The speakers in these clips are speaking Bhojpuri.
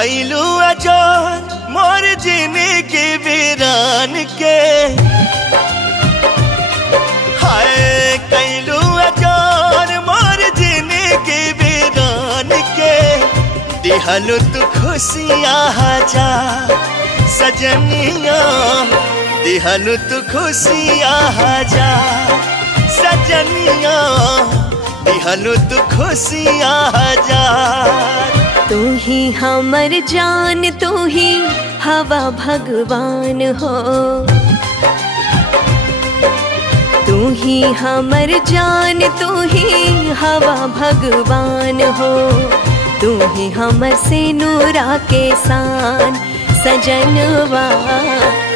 कैलू अजोर मोर जिंदगी वीरान के, हाय कैलू अजोर मोर जिंदगी वीरान के। दिहलु तू खुशियाँ हजार सजनिया, दिहलु तू खुशियाँ हजार सजनिया, दिहलु तू खुशियाँ हजार। तू ही हमर जान, तू ही हवा भगवान हो, तू ही हमर जान, तू ही हवा भगवान हो। तू ही हमर से नूरा के सान सजनवा,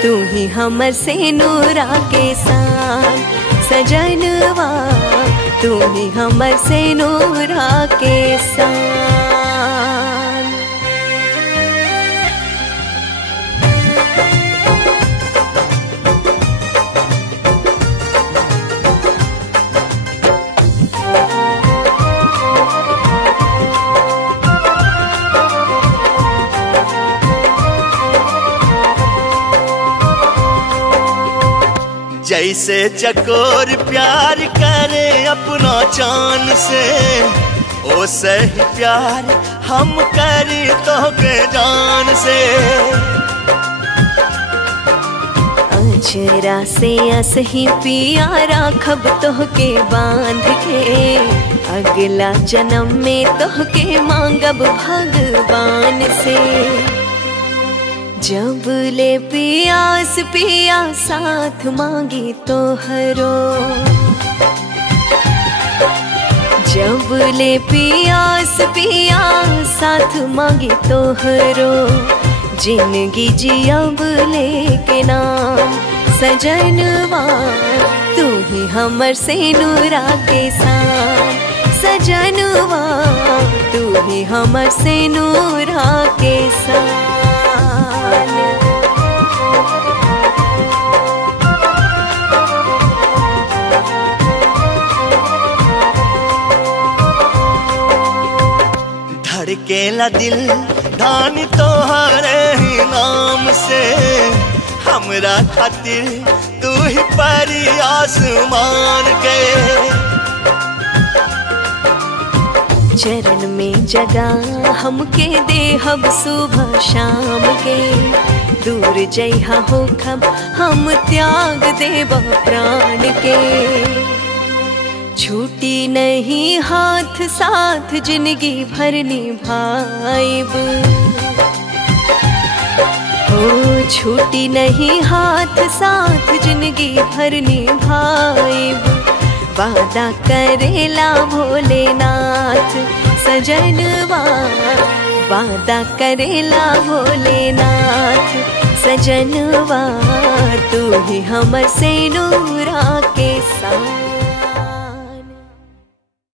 तू ही हमर से नूरा के सान सजनवा, तू ही हमर से नूरा के सान। जैसे चकोर प्यार करे अपना चान से, ओ सही प्यार हम करी तो के जान से। अंजरा से असही पिया राखब तोह के बांध के, अगला जन्म में तोह के मांगब भगवान से। जब ले पियास पिया साथ मांगी तोहरो, जब ले पियास पिया साथ मांगी तोहरो। जिंदगी जियब लेके नाम सजनवा, तू ही हमर से नूरा के सान सजनवा, तू ही हमर से नूरा के सान। धड़केला दिल धान तोहरे ही नाम से, हमरा खातिर तू ही परी आसमान के। चरण में जगह हमके देहब सुबह शाम के, दूर जइहा होखब हम त्याग देब प्राण के। छूटी नहीं हाथ साथ जिंदगी भर निभाइब, ओ छूटी नहीं हाथ साथ जिंदगी भर निभाइब। वादा करेला भोलेनाथ सजनवा, वादा करेला भोलेनाथ सजनवा, तू ही हमर से नूरा के सान।